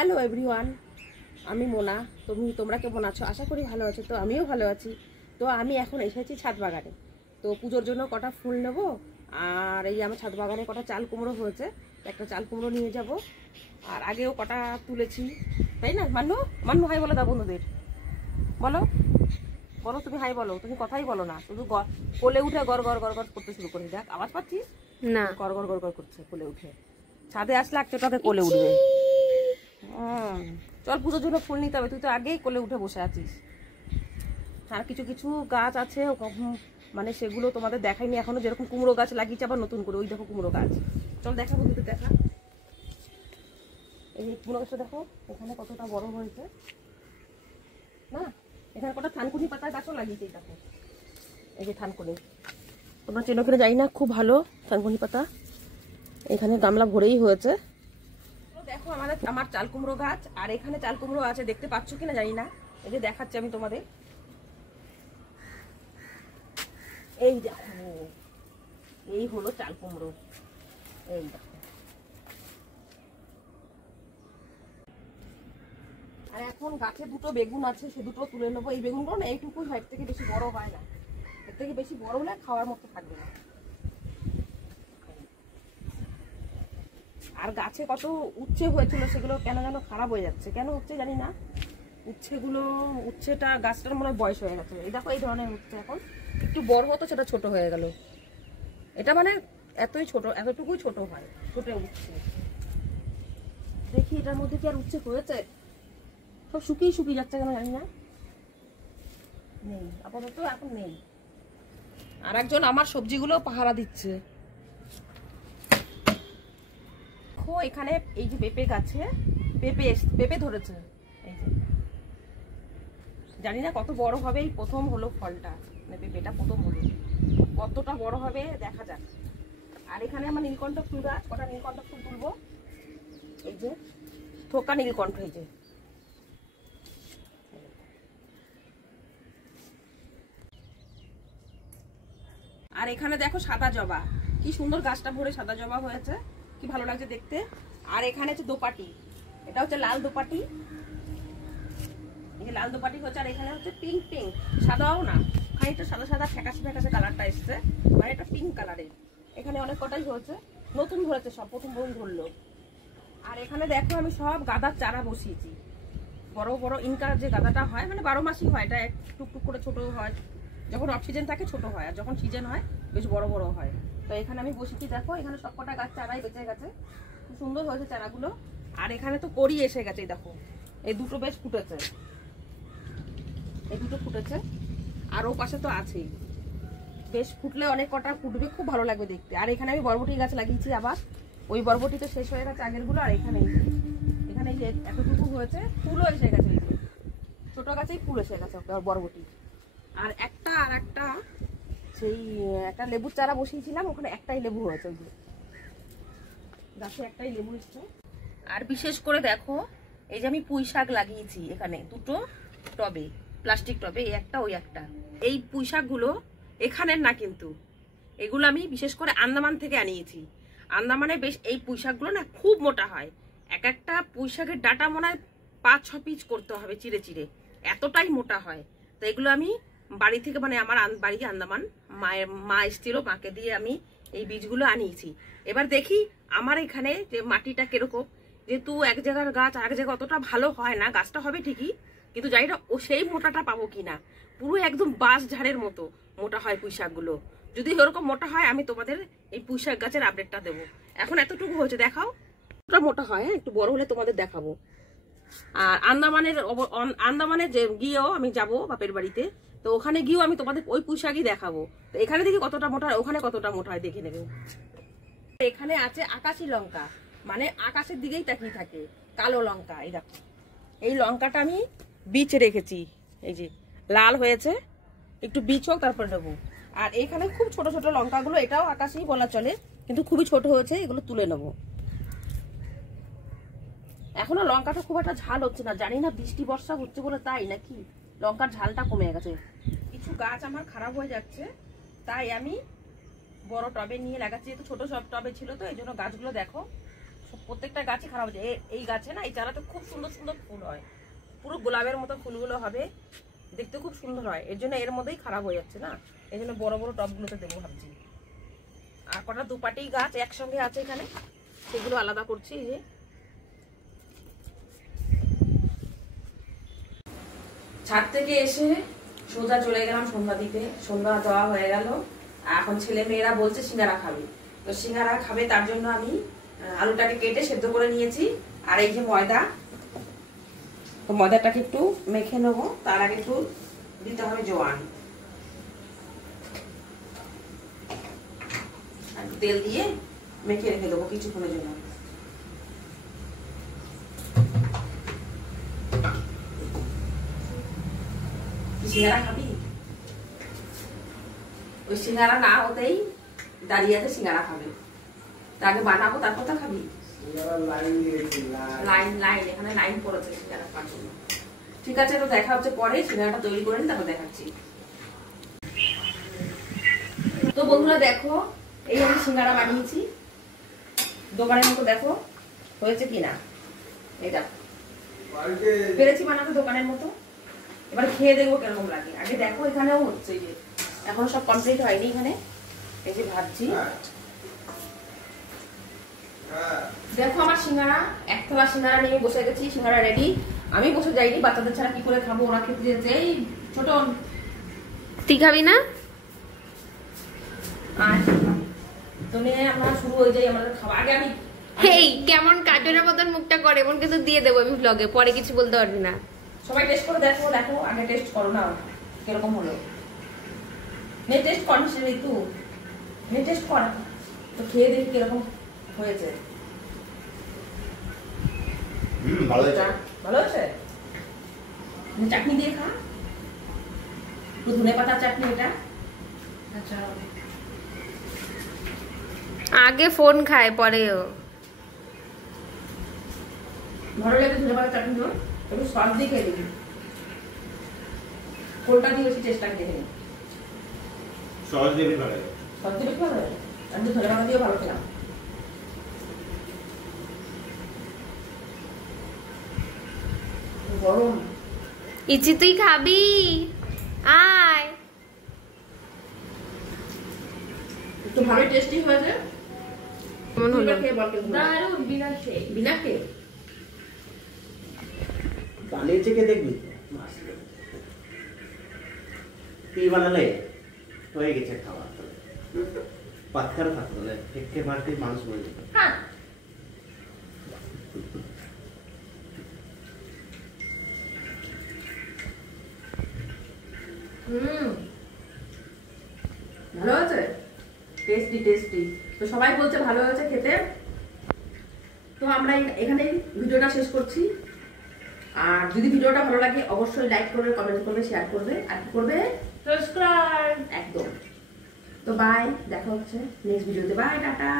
Hello everyone, আমি মোনা। তোমরা কেমন আছো? আশা করি ভালো আছো। তো আমিও ভালো আছি। তো আমি এখন এসেছি ছাদ বাগানে। তো পুজোর জন্য কটা ফুল নেবো, আর এই আমার ছাদ বাগানে কটা চাল কুমড়ো হয়েছে, একটা চাল কুমড়ো নিয়ে যাব। আর আগেও কটা তুলেছি, তাই না? মান্নু মান্নু হাই বলো দা বন্ধুদের, বলো বলো, তুমি হাই বলো। তুমি কথাই বলো না, শুধু কোলে উঠে গড় গড় গড় গড় করতে শুরু করে। দেখ আওয়াজ পাচ্ছিস না? গড় গড় গড় গড় করছে কোলে উঠে। ছাদে আসলে একটাতে কোলে উঠবে। চল পুজোর জন্য ফুল নিতে হবে, তুই তো আগেই কোলে উঠে বসে আছিস। আর কিছু কিছু গাছ আছে, মানে সেগুলো তোমাদের দেখাইনি এখনো। যেরকম কুমড়ো গাছ লাগিয়েছে আবার নতুন করে, ওই দেখো কুমড়ো গাছ। চল দেখা বন্ধুদের, দেখা। এই কুমড়ো গাছটা দেখো এখানে কতটা বড় হয়েছে না। এখানে কটা থানকুনি পাতার গাছও লাগিয়েছে, দেখো এই যে থানকুনি। তোমরা চেনো কিনা জানি না, খুব ভালো থানকুনি পাতা। এখানে গামলা ভরেই হয়েছে। দেখো আমার চাল কুমড়ো গাছ, আর এখানে চাল কুমড়ো আছে, দেখতে পাচ্ছ কিনা জানি না। এই যে দেখাচ্ছি আমি তোমাদের, এই দেখো এই হলো চাল কুমড়ো। এই দেখো, আর এখন গাছে দুটো বেগুন আছে, সে দুটো তুলে নেবো। এই বেগুনগুলো না এইটুকুই হয়, এর থেকে বেশি বড় হয় না। এর থেকে বেশি বড় হলে খাওয়ার মতো থাকবে না। আর গাছে কত উচ্ছে হয়েছিল, সেগুলো কেন যেন খারাপ হয়ে যাচ্ছে। কেন হচ্ছে জানি না। উচ্ছেটা গাছটার মনে হয় বয়স হয়ে গেছে। এই দেখো এই ধরনের উচ্ছে এখন একটু বড় হতো, সেটা ছোট হয়ে গেল। এটা মানে এতই ছোট, এতটুকুই ছোট হয়, ছোট উচ্ছে। দেখি এটার মধ্যে কি আর উচ্ছে হয়েছে? সব শুকিয়ে শুকিয়ে যাচ্ছে কেন জানি না। নেই আপাতত, এখন নেই। আর একজন আমার সবজিগুলো পাহারা দিচ্ছে। এখানে এই যে পেঁপে গাছে পেঁপে ধরেছে। এই যে জানি না কত বড় হবে, এই প্রথম হলো ফলটা, মানে পেঁপেটা প্রথম হলো। কতটা বড় হবে দেখা যাক। আর এখানে আমার নীলকণ্ঠ ফুল গাছ, কটা নীলকণ্ঠ ফুল তুলবো। এই যে থোকা নীলকণ্ঠ, এই যে। আর এখানে দেখো সাদা জবা, কি সুন্দর গাছটা ভরে সাদা জবা হয়েছে, কি ভালো লাগছে দেখতে। আর এখানে হচ্ছে দোপাটি, এটা হচ্ছে লাল দোপাটি। এই যে লাল দোপাটি হচ্ছে। আর এখানে হচ্ছে পিঙ্ক পিঙ্ক, সাদাও না, খানিকটা সাদা সাদা ফ্যাকাশে ফ্যাকাশে কালারটা এসছে, মানে এটা পিঙ্ক কালারের। এখানে অনেক কটাই হয়েছে, নতুন ধরেছে, সব প্রথম ধরলো। আর এখানে দেখো আমি সব গাঁদার চারা বসিয়েছি। বড় বড় ইনকার যে গাঁদাটা হয়, মানে 12 মাসই হয়, এটা টুকটুক করে ছোট হয়। যখন অফ সিজন থাকে ছোট হয়, আর যখন সিজন হয় বেশ বড় বড় হয়। তো এখানে আমি বসিয়েছি, দেখো এখানে সবকটা গাছ চারাই বেঁচে গেছে, খুব সুন্দর হয়েছে চারাগুলো। আর এখানে তো কড়ি এসে গেছে, দেখো এই দুটো বেশ ফুটেছে, এই দুটো ফুটেছে। আর ও পাশে তো আছেই, বেশ ফুটলে অনেক কটা ফুটবে, খুব ভালো লাগবে দেখতে। আর এখানে আমি বরবটি গাছ লাগিয়েছি আবার, ওই বরবটি তো শেষ হয়ে গেছে আগেরগুলো। আর এখানে যে এতটুকু হয়েছে, ফুলও এসে গেছে, ছোট গাছেই ফুল এসে গেছে বরবটি। আর একটা সেই একটা লেবুর চারা বসিয়েছিলাম, ওখানে একটাই লেবু হয়েছে, গাছে একটাই লেবু এসছে। আর বিশেষ করে দেখো এই যে আমি পুঁই শাক লাগিয়েছি এখানে দুটো টবে, প্লাস্টিক টবে, এই একটা ওই একটা। এই পুঁই শাকগুলো এখানের না, কিন্তু এগুলো আমি বিশেষ করে আন্দামান থেকে আনিয়েছি। আন্দামানে বেশ এই পুঁই শাকগুলো না খুব মোটা হয়। একটা পুঁই শাকের ডাটা মনে হয় 5-6 পিস করতে হবে চিড়ে চিড়ে, এতটাই মোটা হয়। তো এগুলো আমি বাড়ি থেকে, মানে আমার বাড়ি আন্দামান, মা এসেছিল, মাকে দিয়ে আমি এই বীজগুলো আনিয়েছি। এবার দেখি আমার এখানে যে মাটিটা কিরকম, যেহেতু এক জায়গার গাছ আর এক জায়গায় অতটা ভালো হয় না, গাছটা হবে ঠিকই, কিন্তু জানি না ও সেই মোটাটা পাবো কিনা। পুরো একদম বাঁশ ঝাড়ের মতো মোটা হয় পুঁই শাকগুলো। যদি ওরকম মোটা হয় আমি তোমাদের এই পুঁই শাক গাছের আপডেটটা দেবো। এখন এতটুকু হয়েছে, দেখাও ওটা মোটা হয়, একটু বড় হলে তোমাদের দেখাবো। আর আন্দামানে যে গিয়েও আমি যাব বাপের বাড়িতে, তো ওখানে গিয়েও আমি তোমাদের ওই পুঁই শাকই দেখাবো। তো এখানে দেখি কতটা মোটা হয়, ওখানে কতটা মোটা হয় দেখে নেবে। এখানে আছে আকাশি লঙ্কা, মানে আকাশের দিকেই তাকিয়ে থাকে, কালো লঙ্কা। এই দেখো এই লঙ্কাটা আমি বীজ রেখেছি, এই যে লাল হয়েছে, একটু বীজ হোক তারপরে নেবো। আর এখানে খুব ছোট ছোট লঙ্কাগুলো, এটাও আকাশি বলা চলে, কিন্তু খুবই ছোট হয়েছে, এগুলো তুলে নেবো। এখনো লঙ্কাটা খুব একটা ঝাল হচ্ছে না, জানি না বৃষ্টি বর্ষা হচ্ছে বলে তাই নাকি লঙ্কার ঝালটা কমে গেছে। কিছু গাছ আমার খারাপ হয়ে যাচ্ছে, তাই আমি বড় টবে নিয়ে লাগাচ্ছি। যেহেতু ছোট সব টবে ছিল, তো এই জন্য গাছগুলো দেখো প্রত্যেকটা গাছই খারাপ হচ্ছে। এই গাছে না, এই চারাতে খুব সুন্দর সুন্দর ফুল হয়, পুরো গোলাপের মতো ফুলগুলো হবে, দেখতে খুব সুন্দর হয়। এর জন্য এর মধ্যেই খারাপ হয়ে যাচ্ছে না, এই জন্য বড় বড় টবগুলোতে দেবো ভাবছি। আর কটা দুপাটি গাছ একসঙ্গে আছে এখানে, সেগুলো আলাদা করছি। এই যে ছাদ থেকে এসে সোজা চলে গেলাম সন্ধ্যা দিতে। সন্ধ্যা দেওয়া হয়ে গেল, এখন ছেলে মেয়েরা বলছে সিঙ্গারা খাবে, তো সিঙ্গারা খাবে তার জন্য আমি আলুটাকে কেটে সেদ্ধ করে নিয়েছি। আর এই যে ময়দা, তো ময়দাটাকে একটু মেখে নেবো, তার আগে একটু দিতে হবে জোয়ান, তেল দিয়ে মেখে রেখে দেবো কিছুক্ষণের জন্য। সিঙ্গারা খাবি? ওই সিঙ্গারা না হতেই দাঁড়িয়ে আছে সিঙ্গারা খাবে, তাকে বানাবো তারপর তো খাবি। লাইন লাইন এখানে লাইন পড়েছে সিঙ্গারা খাওয়ার জন্য। ঠিক আছে, তো দেখা হচ্ছে পরে, সিঙ্গারাটা তৈরি করে নিই, তারপর দেখাচ্ছি। তো বন্ধুরা দেখো, এই আমি সিঙ্গারা বানিয়েছি দোকানের মতো, দেখো হয়েছে কিনা। এটা পেরেছি বানাতে দোকানের মতো, এবার খেয়ে দেখবো কিরকম লাগে। আগে দেখো এখানেও হচ্ছে, এই যে এখনো সব কমপ্লিট হয়নি, এখানে এই যে ভাবছি। দেখো আমার সিঙ্গারা, একতলা সিঙ্গারা নিয়ে বসে গেছি, সিঙ্গারা রেডি। আমি বসে যাইনি, বাচ্চাদের ছাড়া কি করে খাবো, ওরা খেতে যেতে। এই ছোট, তুই খাবি না? তো নিয়ে আমরা শুরু হয়ে যাই আমাদের খাওয়া। আগে আমি হেই কেমন কার্টুনের মতন মুখটা করে, এমন কিছু দিয়ে দেবো আমি ব্লগে, পরে কিছু বলতে পারবি না। সবাই টেস্ট করে দেখো, দেখো আগে টেস্ট করো না কিরকম হলো। নে টেস্ট কর, ঋতু নে টেস্ট কর, তো খেয়ে দেখি কিরকম হয়েছে। ভালো হয়েছে, ভালো হয়েছে। চাটনি দিয়ে খা, একটু ধনে পাতার চাটনি এটা। আচ্ছা, আগে ফোন খায় পরেও ভালো লাগে ধনে পাতার চাটনি, একটু সস দিয়ে খেয়ে দিবি। কোনটা দিয়ে বেশি টেস্ট লাগে দেখে নি। সস দিয়ে ভালো লাগে, সস দিয়ে বেশি ভালো লাগে, আমি তো ধনে পাতা দিয়ে ভালো খেলাম। গরম। ইচি তুই খাবি? আয়। একটু ভালো টেস্টি হয়েছে। কেমন হলো? দারুণ, বিনা খেয়ে, বিনা খেয়ে বানিয়েছে কে দেখবি কি বানালে হয়ে গেছে খাওয়া। পাথর থাকতো না, একে মারতে মানুষ মরে যেত। হ্যাঁ, ভালো আছে, টেস্টি টেস্টি। তো সবাই বলছে ভালো হয়েছে খেতে। তো আমরা এখানেই ভিডিওটা শেষ করছি। আর যদি ভিডিওটা ভালো লাগে অবশ্যই লাইক করবে, কমেন্ট করবে, শেয়ার করবে, আর কি করবে, সাবস্ক্রাইব একদম। তো বাই, দেখা হচ্ছে নেক্সট ভিডিওতে। Bye, tata.